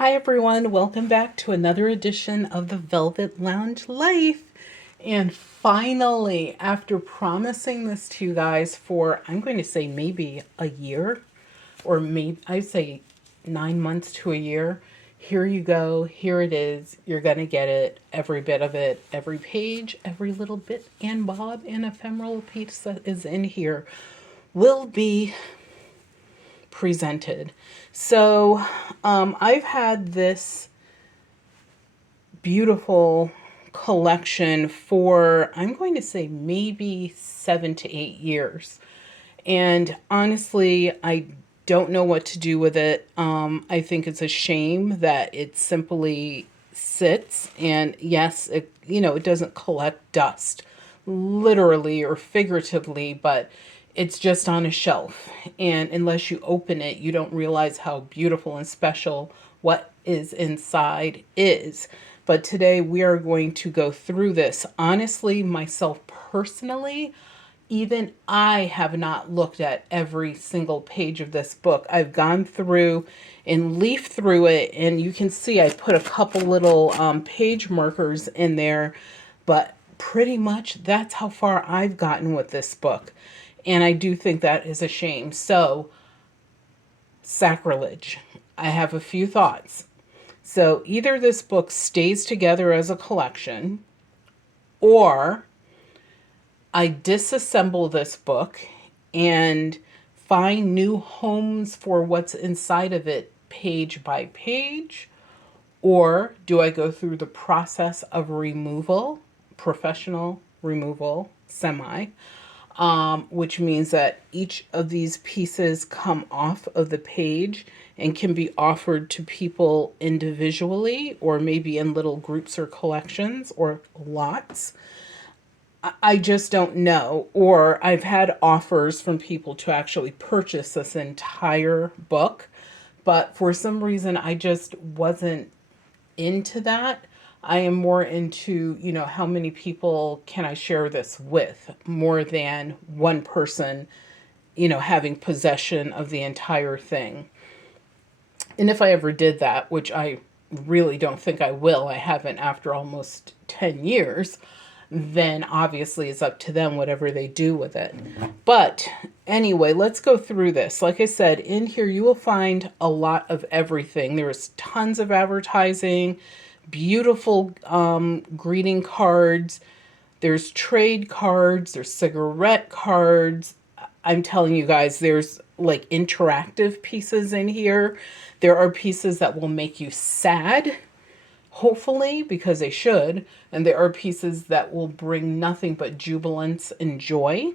Hi everyone, welcome back to another edition of the Velvet Lounge Life. And finally, after promising this to you guys for, I'm going to say maybe a year, or maybe I'd say 9 months to a year, here you go, here it is. You're going to get it, every bit of it, every page, every little bit and bob and ephemeral piece that is in here will be presented. So I've had this beautiful collection for, I'm going to say, maybe 7 to 8 years. And honestly, I don't know what to do with it. I think it's a shame that it simply sits. And yes, it doesn't collect dust, literally or figuratively, but it's just on a shelf. And unless you open it, you don't realize how beautiful and special what is inside is. But today we are going to go through this. Honestly, myself personally, even I have not looked at every single page of this book. I've gone through and leafed through it, and you can see I put a couple little page markers in there, but pretty much that's how far I've gotten with this book. And I do think that is a shame. So, sacrilege. I have a few thoughts. So, either this book stays together as a collection, or I disassemble this book and find new homes for what's inside of it page by page, or do I go through the process of removal, professional removal, semi, which means that each of these pieces come off of the page and can be offered to people individually or maybe in little groups or collections or lots. I just don't know. Or I've had offers from people to actually purchase this entire book, but for some reason I just wasn't into that. I am more into, how many people can I share this with more than one person, having possession of the entire thing. And if I ever did that, which I really don't think I will, I haven't after almost 10 years, then obviously it's up to them, whatever they do with it. But anyway, let's go through this. Like I said, in here you will find a lot of everything. There's tons of advertising, beautiful greeting cards. There's trade cards, there's cigarette cards. I'm telling you guys, there's like interactive pieces in here. There are pieces that will make you sad, hopefully, because they should. And there are pieces that will bring nothing but jubilance and joy,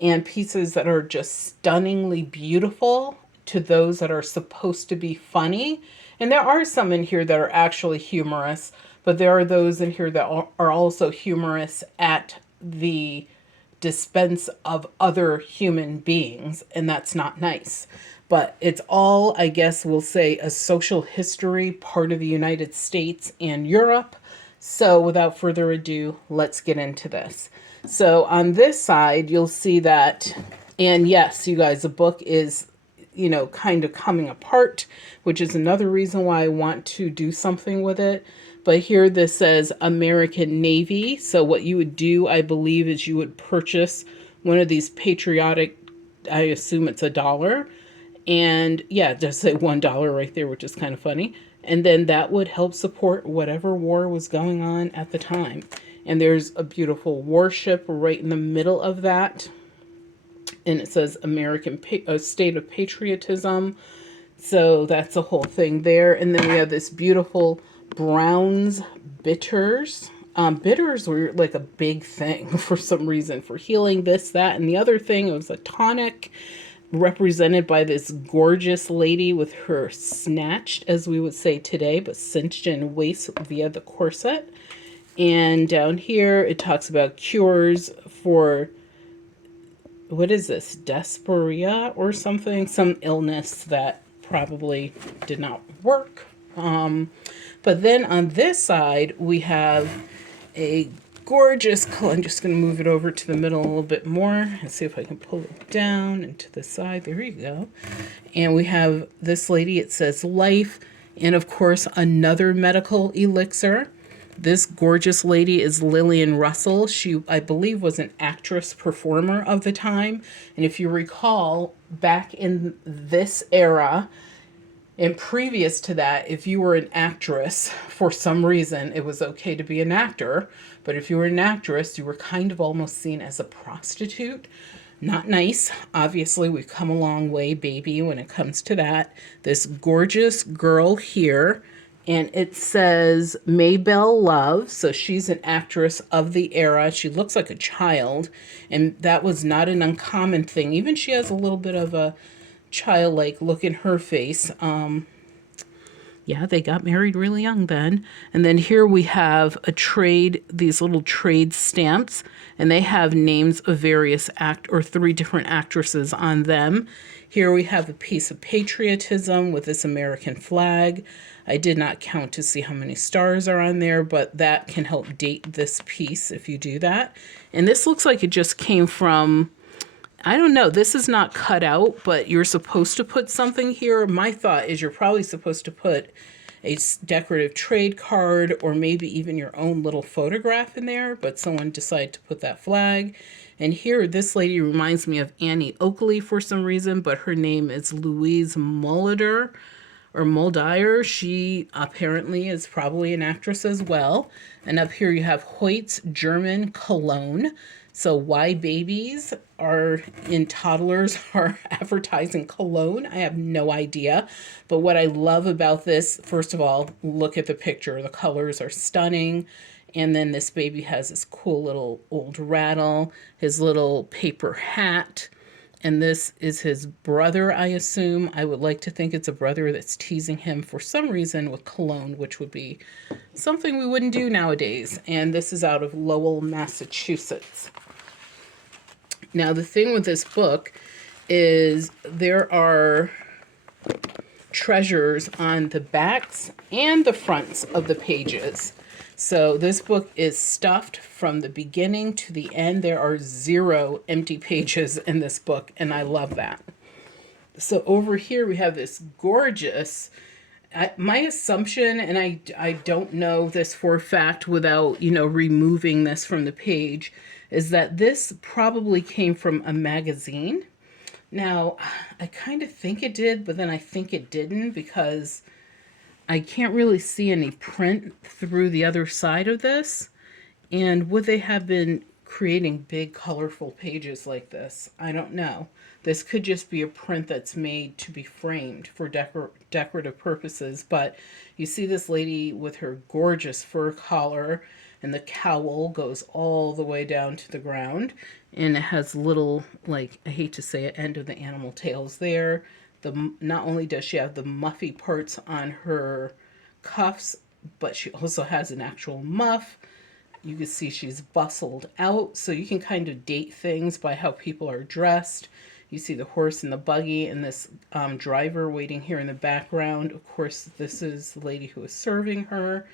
and pieces that are just stunningly beautiful to those that are supposed to be funny. And there are some in here that are actually humorous, but there are those in here that are also humorous at the dispense of other human beings, and that's not nice. But it's all, I guess we'll say, a social history part of the United States and Europe. So without further ado, let's get into this. So on this side, you'll see that, and yes, you guys, the book is, kind of coming apart, which is another reason why I want to do something with it. But here this says American Navy. So what you would do, I believe, is you would purchase one of these patriotic, I assume it's $1. And yeah, it does say $1 right there, which is kind of funny. And then that would help support whatever war was going on at the time. And there's a beautiful warship right in the middle of that. And it says American State of Patriotism. So that's the whole thing there. And then we have this beautiful Brown's bitters. Bitters were like a big thing for some reason, for healing this, that, and the other thing. It was a tonic represented by this gorgeous lady with her snatched, as we would say today, but cinched in waist via the corset. And down here it talks about cures for, what is this, dysphoria or something, some illness that probably did not work. But then on this side, we have a gorgeous color. I'm just going to move it over to the middle a little bit more and see if I can pull it down and to the side. There you go. And we have this lady. It says life And of course, another medical elixir. This gorgeous lady is Lillian Russell. She, I believe, was an actress performer of the time. And if you recall, back in this era, and previous to that, if you were an actress, for some reason, it was okay to be an actor. But if you were an actress, you were kind of almost seen as a prostitute. Not nice. Obviously, we've come a long way, baby, when it comes to that. This gorgeous girl here, and it says Maybelle Love. So she's an actress of the era. She looks like a child, and that was not an uncommon thing. Even she has a little bit of a childlike look in her face. Yeah, they got married really young then. And then here we have a trade, these little trade stamps, and they have names of various three different actresses on them. Here we have a piece of patriotism with this American flag. I did not count to see how many stars are on there, but that can help date this piece if you do that. And this looks like it just came from, I don't know, this is not cut out, but you're supposed to put something here. My thought is you're probably supposed to put a decorative trade card or maybe even your own little photograph in there, but someone decided to put that flag. And here, this lady reminds me of Annie Oakley for some reason, but her name is Louise Molitor or Muldier. She apparently is probably an actress as well. And up here you have Hoyt's German Cologne. So why babies are in toddlers are advertising cologne, I have no idea. But what I love about this, first of all, look at the picture. The colors are stunning. And then this baby has this cool little old rattle, his little paper hat. And this is his brother, I assume. I would like to think it's a brother that's teasing him for some reason with cologne, which would be something we wouldn't do nowadays. And this is out of Lowell, Massachusetts. Now, the thing with this book is there are treasures on the backs and the fronts of the pages. So this book is stuffed from the beginning to the end. There are 0 empty pages in this book, and I love that. So over here we have this gorgeous, my assumption, and I don't know this for a fact without, removing this from the page, is that this probably came from a magazine. Now, I kind of think it did, but then I think it didn't because I can't really see any print through the other side of this. And would they have been creating big, colorful pages like this? I don't know. This could just be a print that's made to be framed for decorative purposes. But you see this lady with her gorgeous fur collar, and the cowl goes all the way down to the ground. And it has little, like, I hate to say it, end of the animal tails there. Not only does she have the muffy parts on her cuffs, but she also has an actual muff. You can see she's bustled out, so you can kind of date things by how people are dressed. You see the horse and the buggy and this driver waiting here in the background. Of course, this is the lady who is serving her.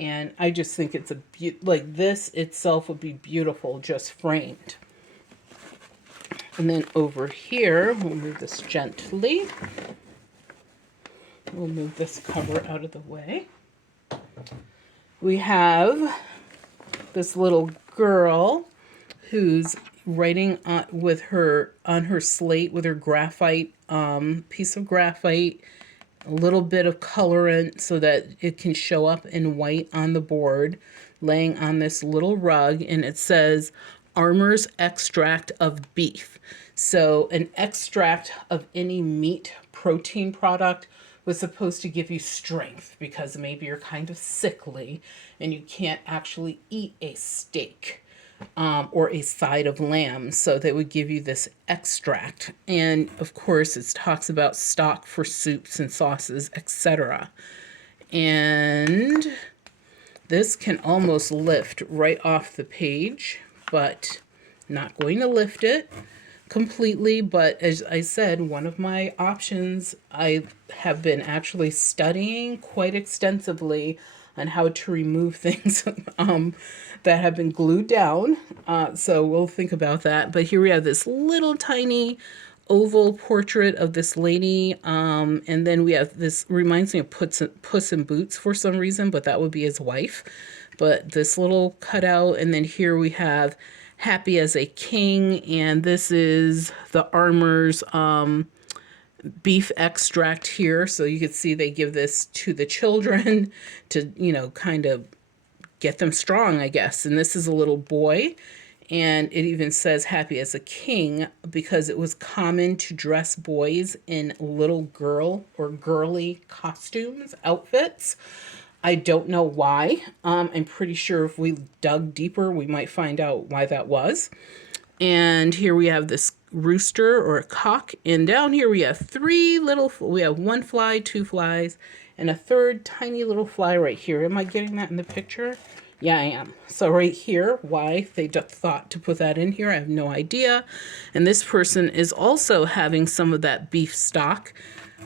And I just think it's like this itself would be beautiful just framed. And then over here, we'll move this gently. We'll move this cover out of the way. We have this little girl who's writing on her slate with her graphite, piece of graphite, a little bit of colorant so that it can show up in white on the board, laying on this little rug, and it says Armour's extract of beef. So an extract of any meat protein product was supposed to give you strength because maybe you're kind of sickly and you can't actually eat a steak or a side of lamb. So they would give you this extract. And of course, it talks about stock for soups and sauces, etc. And this can almost lift right off the page, but not going to lift it completely. But as I said, one of my options, I have been actually studying quite extensively on how to remove things that have been glued down. So we'll think about that. But here we have this little tiny oval portrait of this lady. And then we have this, reminds me of Puss in Boots for some reason, but that would be his wife. But this little cutout, and then here we have Happy as a King, and this is the Armor's beef extract here. So you can see they give this to the children to, you know, kind of get them strong, I guess. And this is a little boy. And it even says happy as a king because it was common to dress boys in little girl or girly costumes, outfits. I don't know why. I'm pretty sure if we dug deeper, we might find out why that was. And here we have this rooster or a cock. And down here we have we have one fly, two flies, and a third tiny little fly right here. Am I getting that in the picture? Yeah, I am. So right here, why they thought to put that in here, I have no idea. And this person is also having some of that beef stock.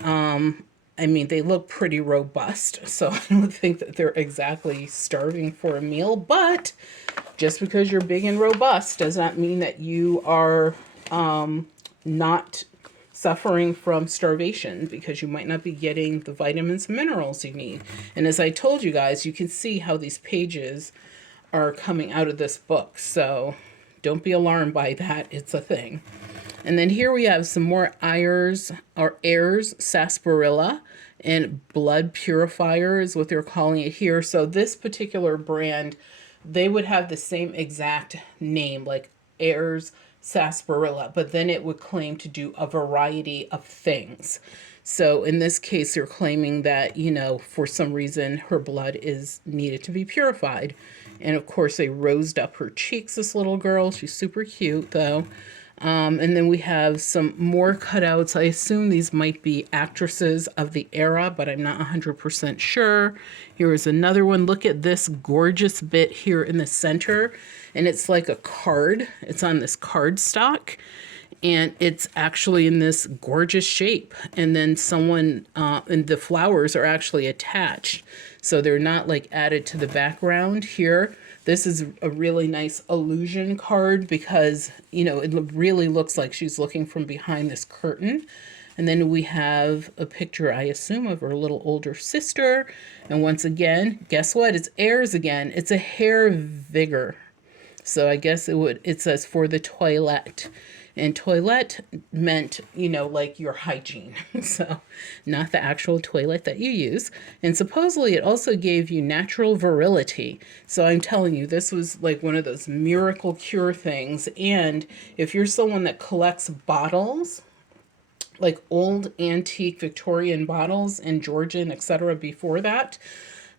I mean, they look pretty robust, so I don't think that they're exactly starving for a meal. But just because you're big and robust does not mean that you are not suffering from starvation, because you might not be getting the vitamins and minerals you need. And as I told you guys, you can see how these pages are coming out of this book. So don't be alarmed by that. It's a thing. And then here we have some more Ayers sarsaparilla, and blood purifier is what they're calling it here. So this particular brand, they would have the same exact name, like Ayers sarsaparilla, but then it would claim to do a variety of things. So in this case, they're claiming that, you know, for some reason her blood is needed to be purified. And of course they rosed up her cheeks, this little girl. She's super cute though. And then we have some more cutouts. I assume these might be actresses of the era, but I'm not 100% sure. Here is another one. Look at this gorgeous bit here in the center. And it's like a card. It's on this cardstock. And it's actually in this gorgeous shape. And then and the flowers are actually attached. So they're not like added to the background here. This is a really nice illusion card because, you know, it really looks like she's looking from behind this curtain. And then we have a picture, I assume, of her little older sister. And once again, guess what? It's Ayers again. It's a hair vigor. So I guess it says for the toilette. And toilette meant, you know, like your hygiene. So not the actual toilet that you use. And supposedly it also gave you natural virility. So I'm telling you, this was like one of those miracle cure things. And if you're someone that collects bottles, like old antique Victorian bottles and Georgian, etc. before that,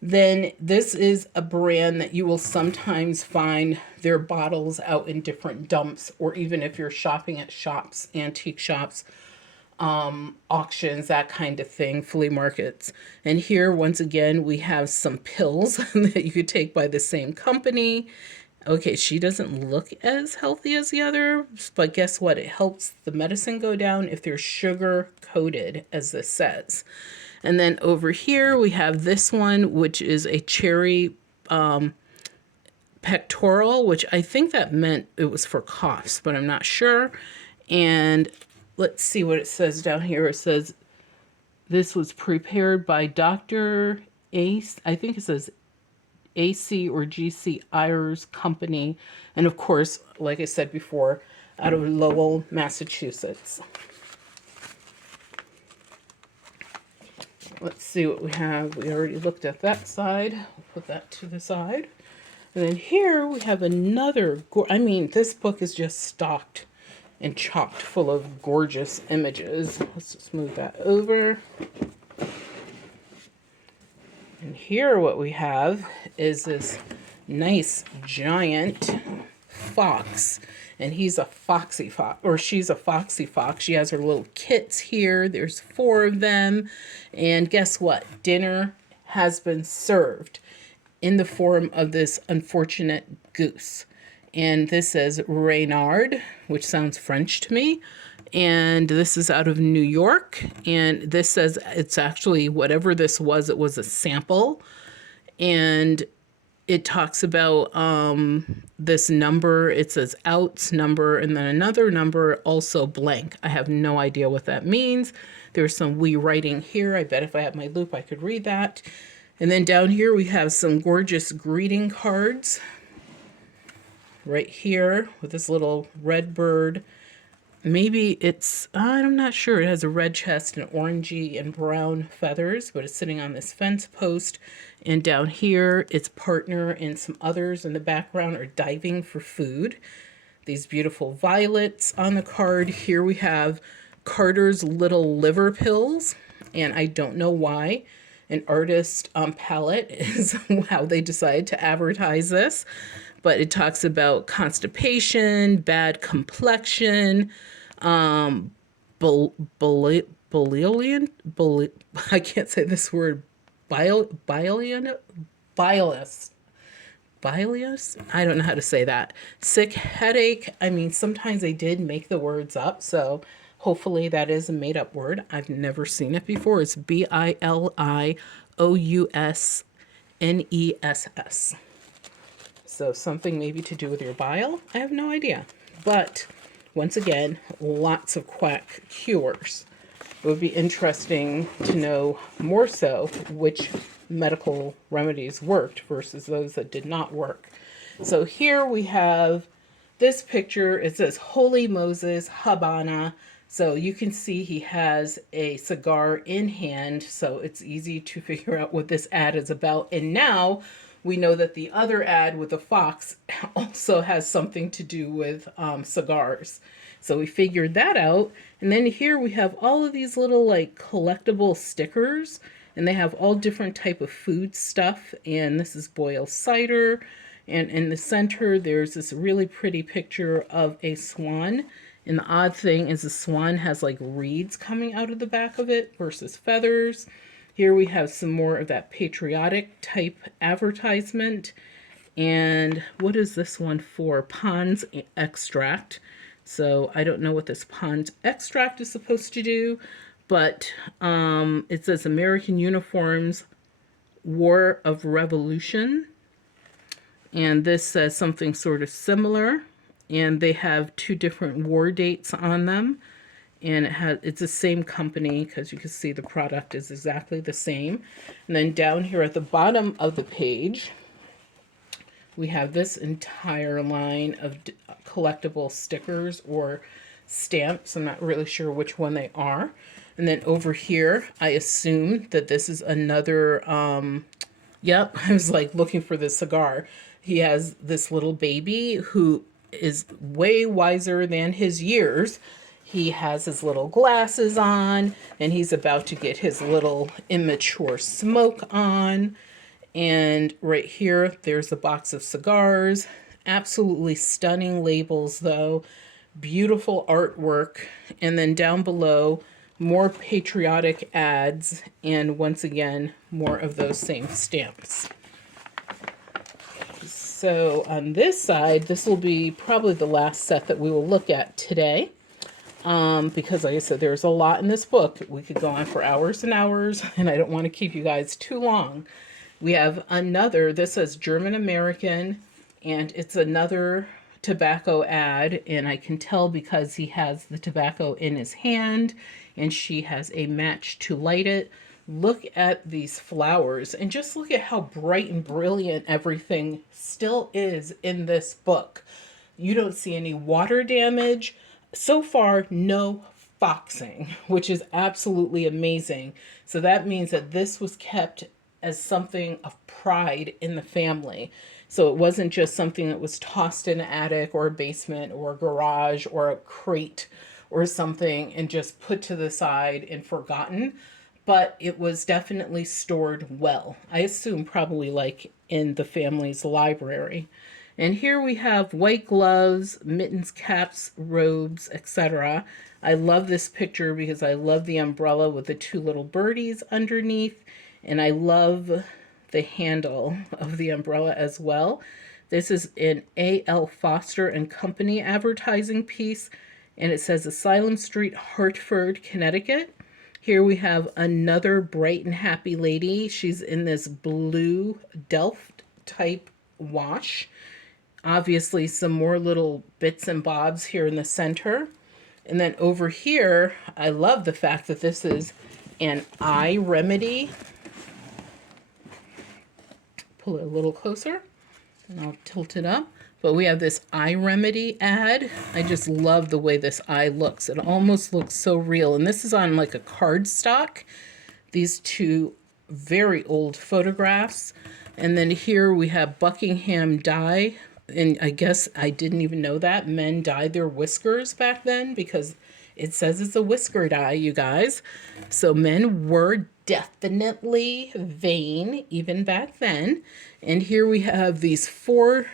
then this is a brand that you will sometimes find their bottles out in different dumps, or even if you're shopping at shops, antique shops, auctions, that kind of thing, flea markets. And here, once again, we have some pills that you could take by the same company. Okay, she doesn't look as healthy as the other, but guess what? It helps the medicine go down if they're sugar coated, as this says. And then over here, we have this one, which is a cherry pectoral, which I think that meant it was for coughs, but I'm not sure. And let's see what it says down here. It says, this was prepared by Dr. Ace. I think it says AC or GC Ayers Company. And of course, like I said before, out of Lowell, Massachusetts. Let's see what we have. We already looked at that side. We'll put that to the side. And then here we have another, I mean, this book is just stocked and chocked full of gorgeous images. Let's just move that over. And here what we have is this nice giant fox. And he's a foxy fox, or she's a foxy fox. She has her little kits here. There's 4 of them. And guess what? Dinner has been served in the form of this unfortunate goose. And this says Reynard, which sounds French to me. And this is out of New York. And this says it's actually whatever this was, it was a sample. And it talks about this number. It says outs number and then another number, also blank. I have no idea what that means. There's some wee writing here. I bet if I had my loop, I could read that. And then down here, we have some gorgeous greeting cards right here with this little red bird. Maybe it's, I'm not sure. It has a red chest and orangey and brown feathers, but it's sitting on this fence post. And down here, its partner and some others in the background are diving for food. These beautiful violets on the card. Here we have Carter's Little Liver Pills, and I don't know why. An artist palette is how they decided to advertise this. But it talks about constipation, bad complexion, I can't say this word, bilious. I don't know how to say that. Sick headache. I mean, sometimes they did make the words up, so hopefully that is a made-up word. I've never seen it before. It's BILIOUSNESS. So something maybe to do with your bile? I have no idea. But once again, lots of quack cures. It would be interesting to know more so which medical remedies worked versus those that did not work. So here we have this picture. It says Holy Moses Habana. So you can see he has a cigar in hand. So it's easy to figure out what this ad is about. And now we know that the other ad with the fox also has something to do with cigars. So we figured that out. And then here we have all of these little like collectible stickers, and they have all different type of food stuff. And this is boiled cider. And in the center, there's this really pretty picture of a swan. And the odd thing is the swan has like reeds coming out of the back of it versus feathers. Here we have some more of that patriotic type advertisement. And what is this one for? Pond's extract. So I don't know what this Pond's extract is supposed to do, but it says American Uniforms, War of Revolution. And this says something sort of similar. And they have two different war dates on them. And it's the same company because you can see the product is exactly the same. And then down here at the bottom of the page, we have this entire line of collectible stickers or stamps. I'm not really sure which one they are. And then over here, I assume that this is another, yep, I was like looking for this cigar. He has this little baby who is way wiser than his years. He has his little glasses on, and he's about to get his little immature smoke on. And right here, there's a box of cigars. Absolutely stunning labels, though. Beautiful artwork. And then down below, more patriotic ads. And once again, more of those same stamps. So on this side, this will be probably the last set that we will look at today. Because like I said, there's a lot in this book. We could go on for hours and hours, and I don't want to keep you guys too long. We have another, this says German American, and it's another tobacco ad, and I can tell because he has the tobacco in his hand, and she has a match to light it. Look at these flowers, and just look at how bright and brilliant everything still is in this book. You don't see any water damage. So far, no foxing, which is absolutely amazing. So that means that this was kept as something of pride in the family. So it wasn't just something that was tossed in an attic or a basement or a garage or a crate or something and just put to the side and forgotten. But it was definitely stored well. I assume probably like in the family's library. And here we have white gloves, mittens, caps, robes, etc. I love this picture because I love the umbrella with the two little birdies underneath. And I love the handle of the umbrella as well. This is an A.L. Foster and Company advertising piece. And it says Asylum Street, Hartford, Connecticut. Here we have another bright and happy lady. She's in this blue Delft type wash. Obviously, some more little bits and bobs here in the center. And then over here, I love the fact that this is an eye remedy. Pull it a little closer, and I'll tilt it up. But we have this eye remedy ad. I just love the way this eye looks. It almost looks so real. And this is on like a cardstock. These two very old photographs. And then here we have Buckingham dye. And I guess I didn't even know that. Men dyed their whiskers back then because it says it's a whisker dye, you guys. So men were definitely vain even back then. And here we have these four,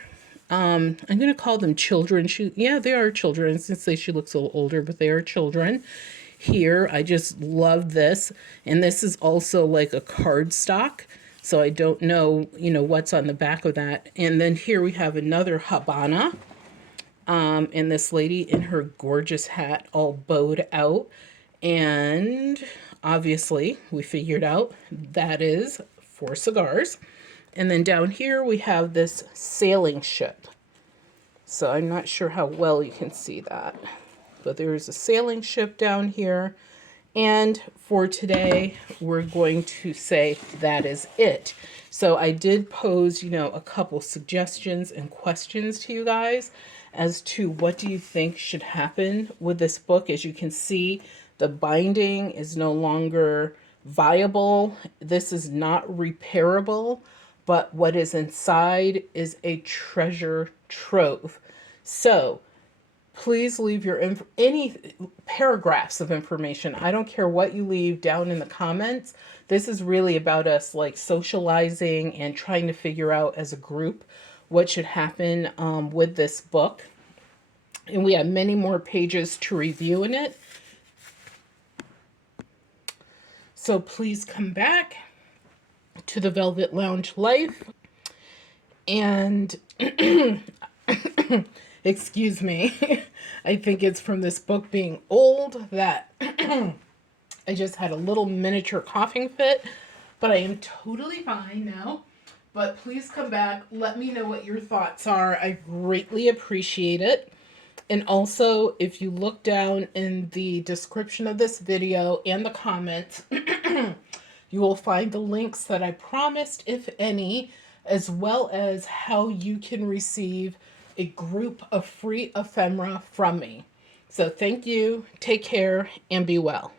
I'm going to call them children. Yeah, they are children. I was going to say she looks a little older, but they are children. Here, I just love this. And this is also like a cardstock. So I don't know, what's on the back of that. And then here we have another Habana. And this lady in her gorgeous hat all bowed out. And obviously, we figured out that is for cigars. And then down here, we have this sailing ship. So I'm not sure how well you can see that. But there's a sailing ship down here. And for today, we're going to say that is it. So I did pose, a couple suggestions and questions to you guys as to what do you think should happen with this book. As you can see, the binding is no longer viable. This is not repairable, but what is inside is a treasure trove. So please leave your any paragraphs of information. I don't care what you leave down in the comments. This is really about us like socializing and trying to figure out as a group what should happen with this book. And we have many more pages to review in it. So please come back to the Velvet Lounge Life. And excuse me, I think it's from this book being old that I just had a little miniature coughing fit, but I am totally fine now. But please come back. Let me know what your thoughts are. I greatly appreciate it. And also, if you look down in the description of this video and the comments, you will find the links that I promised, if any, as well as how you can receive a group of free ephemera from me. So thank you, take care, and be well.